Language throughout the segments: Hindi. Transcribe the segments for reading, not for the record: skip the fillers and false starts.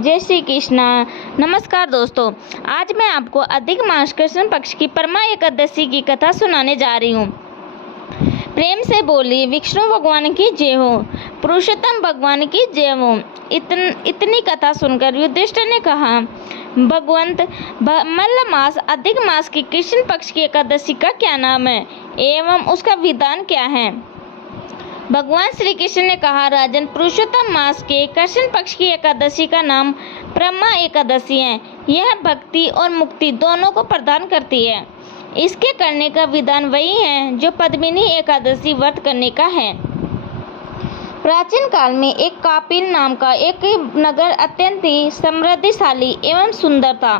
जय श्री कृष्णा। नमस्कार दोस्तों, आज मैं आपको अधिक मास कृष्ण पक्ष की परमा एकादशी की कथा सुनाने जा रही हूँ। प्रेम से बोली विष्णु भगवान की जय हो, पुरुषोत्तम भगवान की जय हो। इतनी कथा सुनकर युधिष्ठिर ने कहा, भगवंत, मल्ल मास अधिक मास की कृष्ण पक्ष की एकादशी का क्या नाम है एवं उसका विधान क्या है? भगवान श्री कृष्ण ने कहा, राजन, पुरुषोत्तम मास के कृष्ण पक्ष की एकादशी का नाम परमा एकादशी है। यह भक्ति और मुक्ति दोनों को प्रदान करती है। इसके करने का विधान वही है जो पद्मिनी एकादशी व्रत करने का है। प्राचीन काल में एक कापिल नाम का एक नगर अत्यंत ही समृद्धिशाली एवं सुंदर था।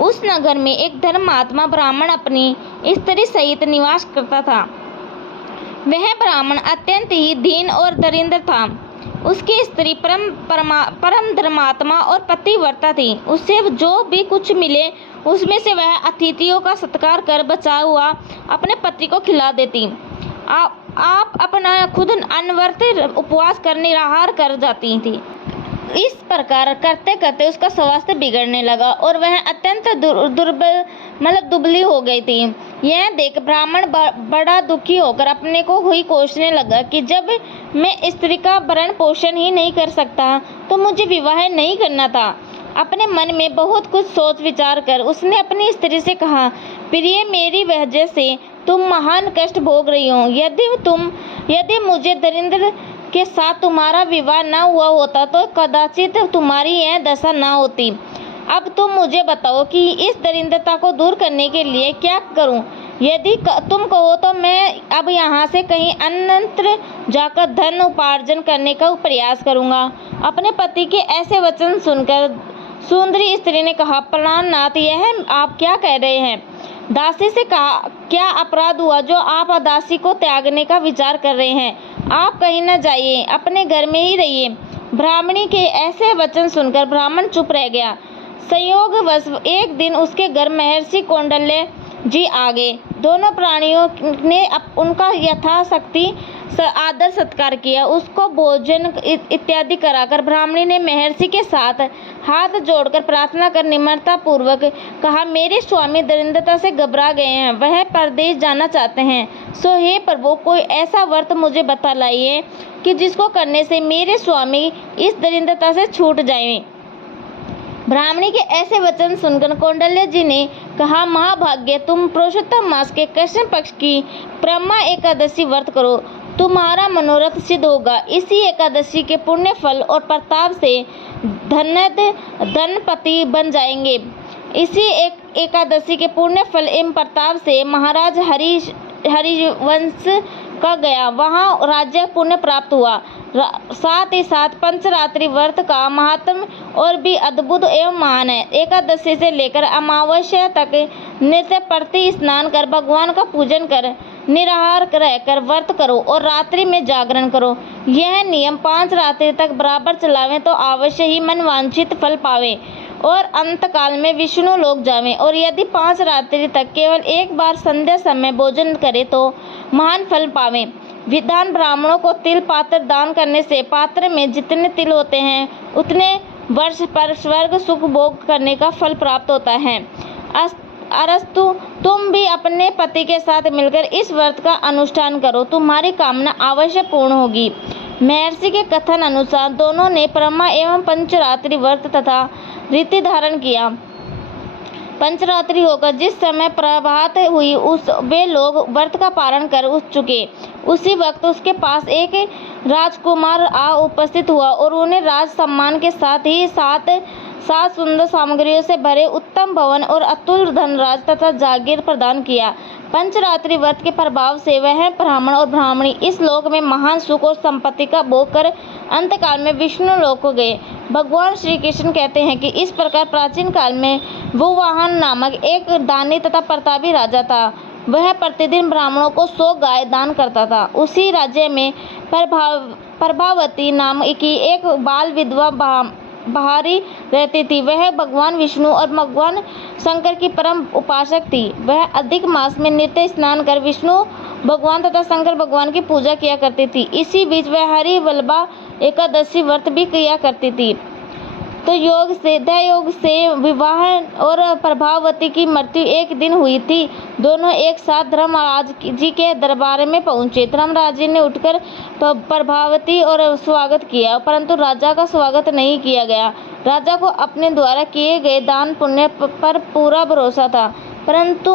उस नगर में एक धर्मात्मा ब्राह्मण अपनी स्त्री सहित निवास करता था। वह ब्राह्मण अत्यंत ही दीन और दरिद्र था। उसकी स्त्री परम धर्मात्मा और पतिव्रता थी। उसे जो भी कुछ मिले उसमें से वह अतिथियों का सत्कार कर बचा हुआ अपने पति को खिला देती। आप अपना खुद अनवर्त उपवास कर निराहार कर जाती थी। इस प्रकार करते करते उसका स्वास्थ्य बिगड़ने लगा और वह अत्यंत दुबली हो गई थी। यह देख ब्राह्मण बड़ा दुखी होकर अपने को हुई कोसने लगा कि जब मैं स्त्री का भरण पोषण ही नहीं कर सकता तो मुझे विवाह नहीं करना था। अपने मन में बहुत कुछ सोच विचार कर उसने अपनी स्त्री से कहा, प्रिय, मेरी वजह से तुम महान कष्ट भोग रही हो। यदि मुझे दरिद्र के साथ तुम्हारा विवाह न हुआ होता तो कदाचित तुम्हारी यह दशा न होती। अब तुम मुझे बताओ कि इस दरिद्रता को दूर करने के लिए क्या करूं? यदि तुम कहो तो मैं अब यहाँ से कहीं अन्यत्र जाकर धन उपार्जन करने का प्रयास करूँगा। अपने पति के ऐसे वचन सुनकर सुंदरी स्त्री ने कहा, प्राणनाथ, यह आप क्या कह रहे हैं? दासी से कहा, क्या अपराध हुआ जो आप दासी को त्यागने का विचार कर रहे हैं? आप कहीं न जाइए, अपने घर में ही रहिए। ब्राह्मणी के ऐसे वचन सुनकर ब्राह्मण चुप रह गया। संयोगवश एक दिन उसके घर महर्षि कौंडल्य जी आ गए। दोनों प्राणियों ने उनका यथाशक्ति आदर सत्कार किया। उसको भोजन इत्यादि कराकर ब्राह्मणी ने महर्षि के साथ हाथ जोड़कर प्रार्थना कर निम्रता पूर्वक कहा, मेरे स्वामी दरिद्रता से घबरा गए हैं, वह परदेश जाना चाहते हैं। सो हे प्रभु, कोई ऐसा व्रत मुझे बता लाइए कि जिसको करने से मेरे स्वामी इस दरिद्रता से छूट जाएं। ब्राह्मणी के ऐसे वचन सुनकर कौंडल्य जी ने कहा, महाभाग्य, तुम पुरुषोत्तम मास के कृष्ण पक्ष की परमा एकादशी व्रत करो, तुम्हारा मनोरथ सिद्ध होगा। इसी एकादशी के पुण्य फल और प्रताप से धनपति बन जाएंगे। इसी एकादशी के पुण्य फल एवं प्रताप से महाराज हरिवंश का गया, वहाँ राज्य पुण्य प्राप्त हुआ। साथ ही साथ पंचरात्रि व्रत का महात्म और भी अद्भुत एवं महान है। एकादशी से लेकर अमावस्या तक नित्य प्रति स्नान कर भगवान का पूजन कर निराहार रहकर व्रत करो और रात्रि में जागरण करो। यह नियम 5 रात्रि तक बराबर चलावें तो अवश्य ही मनवांछित फल पावे और अंतकाल में विष्णु लोक जावें। और यदि 5 रात्रि तक केवल एक बार संध्या समय भोजन करे तो महान फल पावे। विधान, ब्राह्मणों को तिल पात्र दान करने से पात्र में जितने तिल होते हैं उतने वर्ष पर स्वर्ग सुख भोग करने का फल प्राप्त होता है। अरस्तु, तुम भी अपने पति के साथ मिलकर इस व्रत का अनुष्ठान करो, तुम्हारी कामना अवश्य पूर्ण होगी। महर्षि के कथन अनुसार दोनों ने परमा एवं पंचरात्रि व्रत तथा रीति धारण किया। पंचरात्रि होकर जिस समय प्रभात हुई वे लोग व्रत का पारण कर चुके। उसी वक्त उसके पास एक राजकुमार आ उपस्थित हुआ और उन्हें राज सम्मान के साथ ही सात सुंदर सामग्रियों से भरे उत्तम भवन और अतुल धनराज तथा जागीर प्रदान किया। पंचरात्रि व्रत के प्रभाव से वह ब्राह्मण और ब्राह्मणी इस लोक में महान सुख और संपत्ति का भोग कर अंतकाल में विष्णु लोक को गए। भगवान श्री कृष्ण कहते हैं कि इस प्रकार प्राचीन काल में भूवाहन नामक एक दानी तथा प्रतापी राजा था। वह प्रतिदिन ब्राह्मणों को 100 गाय दान करता था। उसी राज्य में प्रभावती नाम की एक बाल विधवा बहारी रहती थी। वह भगवान विष्णु और भगवान शंकर की परम उपासक थी। वह अधिक मास में नित्य स्नान कर विष्णु भगवान तथा शंकर भगवान की पूजा किया करती थी। इसी बीच वह हरि वल्लभा एकादशी व्रत भी किया करती थी। तो योग से विवाह और प्रभावती की मृत्यु एक दिन हुई थी। दोनों एक साथ धर्मराज जी के दरबार में पहुंचे। धर्मराज जी ने उठकर प्रभावती और स्वागत किया, परंतु राजा का स्वागत नहीं किया गया। राजा को अपने द्वारा किए गए दान पुण्य पर पूरा भरोसा था, परंतु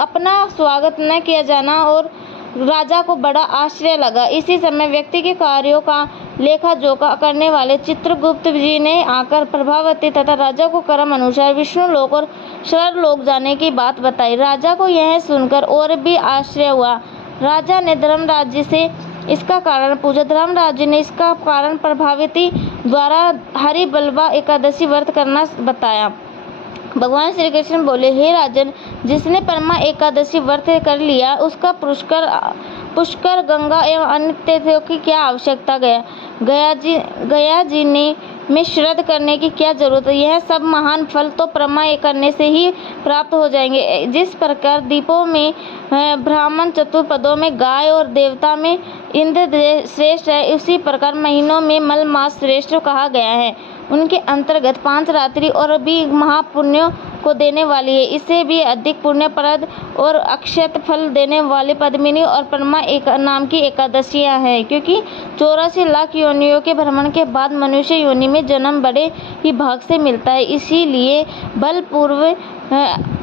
अपना स्वागत न किया जाना और राजा को बड़ा आश्चर्य लगा। इसी समय व्यक्ति के कार्यों का लेखा जोखा करने वाले चित्रगुप्त जी ने आकर प्रभावती तथा राजा को क्रम अनुसार विष्णु लोक और स्वर्ग लोक जाने की बात बताई। राजा को यह सुनकर और भी आश्चर्य हुआ। राजा ने धर्मराज जी से इसका कारण पूछा। धर्मराज जी ने इसका कारण प्रभावती द्वारा हरिबलवा एकादशी व्रत करना बताया। भगवान श्री कृष्ण बोले, हे राजन, जिसने परमा एकादशी व्रत कर लिया उसका पुष्कर गंगा एवं अन्य तीर्थों की क्या आवश्यकता? गया जी ने में श्राद्ध करने की क्या जरूरत है? यह सब महान फल तो परमा करने से ही प्राप्त हो जाएंगे। जिस प्रकार दीपों में ब्राह्मण चतुर्पदों में गाय और देवता में इंद्र श्रेष्ठ है, उसी प्रकार महीनों में मल मास श्रेष्ठ कहा गया है। उनके अंतर्गत 5 रात्रि और भी महापुण्यों को देने वाली है। इससे भी अधिक पुण्यप्रद और अक्षत फल देने वाली पद्मिनी और परमा नाम की एकादशियां हैं, क्योंकि 84 लाख योनियों के भ्रमण के बाद मनुष्य योनि में जन्म बड़े ही भाग से मिलता है। इसीलिए बलपूर्व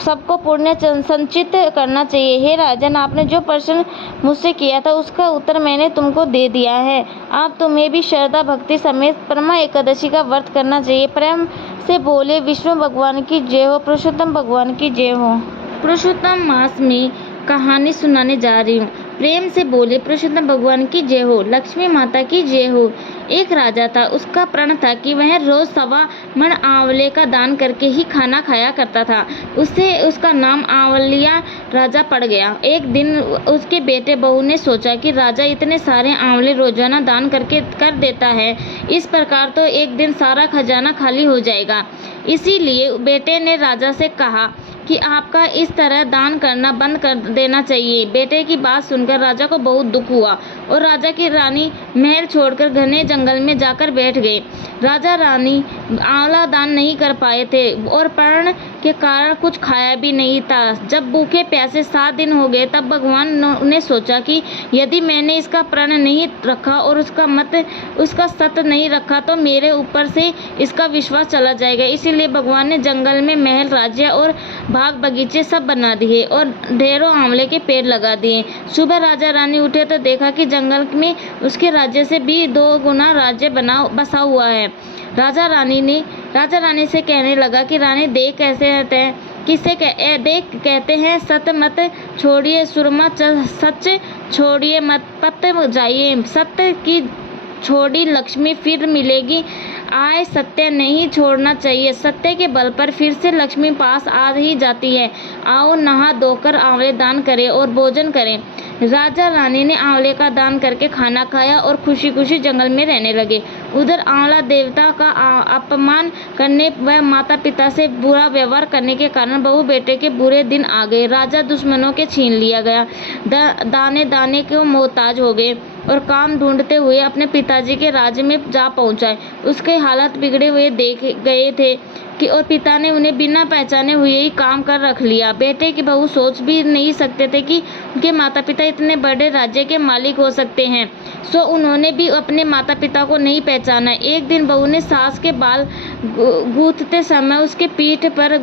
सबको पुण्य संचित करना चाहिए। हे राजन, आपने जो प्रश्न मुझसे किया था उसका उत्तर मैंने तुमको दे दिया है। आप तुम्हें भी श्रद्धा भक्ति समेत परमा एकादशी का व्रत करना चाहिए। प्रेम से बोले, विष्णु भगवान की जय हो, पुरुषोत्तम भगवान की जय हो। पुरुषोत्तम मास में कहानी सुनाने जा रही हूँ। प्रेम से बोले, पुरुषोत्तम भगवान की जय हो, लक्ष्मी माता की जय हो। एक राजा था। उसका प्रण था कि वह रोज 1.25 मन आंवले का दान करके ही खाना खाया करता था। उससे उसका नाम आंवलिया राजा पड़ गया। एक दिन उसके बेटे बहू ने सोचा कि राजा इतने सारे आंवले रोजाना दान कर देता है, इस प्रकार तो एक दिन सारा खजाना खाली हो जाएगा। इसीलिए बेटे ने राजा से कहा कि आपका इस तरह दान करना बंद कर देना चाहिए। बेटे की बात सुनकर राजा को बहुत दुख हुआ और राजा की रानी महल छोड़कर घने जंगल में जाकर बैठ गए। राजा रानी आंवला दान नहीं कर पाए थे और प्रण के कारण कुछ खाया भी नहीं था। जब भूखे प्यासे 7 दिन हो गए तब भगवान ने सोचा कि यदि मैंने इसका प्रण नहीं रखा और उसका सत्य नहीं रखा तो मेरे ऊपर से इसका विश्वास चला जाएगा। इसीलिए भगवान ने जंगल में महल, राज्य और बाग बगीचे सब बना दिए और ढेरों आंवले के पेड़ लगा दिए। सुबह राजा रानी उठे तो देखा कि जंगल में उसके राज्य से भी 2 गुना राज्य बसा हुआ है। राजा रानी से कहने लगा कि रानी, देख कैसे रहते हैं, देख कहते हैं, सत्य मत छोड़िए, सुरमा सच छोड़िए मत, पत जाइए, सत्य की छोड़ी लक्ष्मी फिर मिलेगी, आए सत्य नहीं छोड़ना चाहिए, सत्य के बल पर फिर से लक्ष्मी पास आ ही जाती है। आओ नहा धोकर आंवले दान करें और भोजन करें। राजा रानी ने आंवले का दान करके खाना खाया और खुशी खुशी जंगल में रहने लगे। उधर आंवला देवता का अपमान करने व माता पिता से बुरा व्यवहार करने के कारण बहू बेटे के बुरे दिन आ गए। राजा दुश्मनों के छीन लिया गया, दाने दाने को मोहताज हो गए और काम ढूंढते हुए अपने पिताजी के राज्य में जा पहुंचा। उसके हालत बिगड़े हुए देख गए थे कि और पिता ने उन्हें बिना पहचाने हुए ही काम कर रख लिया। बेटे की बहू सोच भी नहीं सकते थे कि उनके माता पिता इतने बड़े राज्य के मालिक हो सकते हैं, सो उन्होंने भी अपने माता पिता को नहीं पहचाना। एक दिन बहू ने सास के बाल गूंथते समय उसके पीठ पर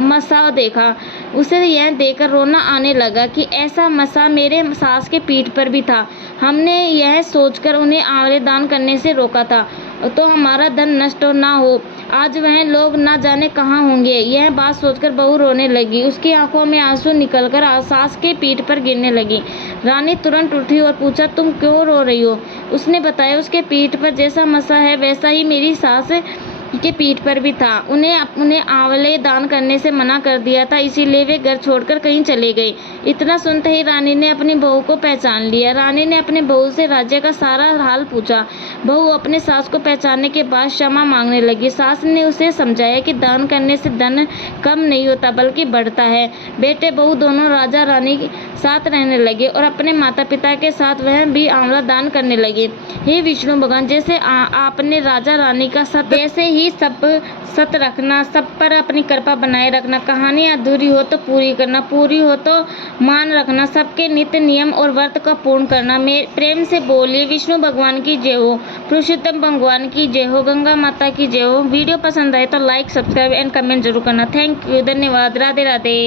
मसा देखा। उसे यह देखकर रोना आने लगा कि ऐसा मसा मेरे सास के पीठ पर भी था। हमने यह सोचकर उन्हें आंवले दान करने से रोका था तो हमारा धन नष्ट ना हो। आज वह लोग ना जाने कहाँ होंगे। यह बात सोचकर बहू रोने लगी। उसकी आंखों में आंसू निकलकर सास के पीठ पर गिरने लगी। रानी तुरंत उठी और पूछा, तुम क्यों रो रही हो? उसने बताया, उसके पीठ पर जैसा मसा है वैसा ही मेरी सास के पीठ पर भी था। उन्हें आंवले दान करने से मना कर दिया था, इसीलिए वे घर छोड़कर कहीं चले गए। इतना सुनते ही रानी ने अपनी बहू को पहचान लिया। रानी ने अपनी बहू से राज्य का सारा हाल पूछा। बहू अपने सास को पहचानने के बाद क्षमा मांगने लगी। सास ने उसे समझाया कि दान करने से धन कम नहीं होता बल्कि बढ़ता है। बेटे बहू दोनों राजा रानी के साथ रहने लगे और अपने माता पिता के साथ वह भी आंवला दान करने लगे। हे विष्णु भगवान, जैसे आपने राजा रानी का साथ, वैसे ही ही सब सत रखना, सब पर अपनी कृपा बनाए रखना, कहानी अधूरी हो तो पूरी करना, पूरी हो तो मान रखना, सबके नित्य नियम और व्रत का पूर्ण करना। प्रेम से बोलिए विष्णु भगवान की जय हो, पुरुषोत्तम भगवान की जय हो, गंगा माता की जय हो। वीडियो पसंद आए तो लाइक, सब्सक्राइब एंड कमेंट जरूर करना। थैंक यू, धन्यवाद, राधे राधे।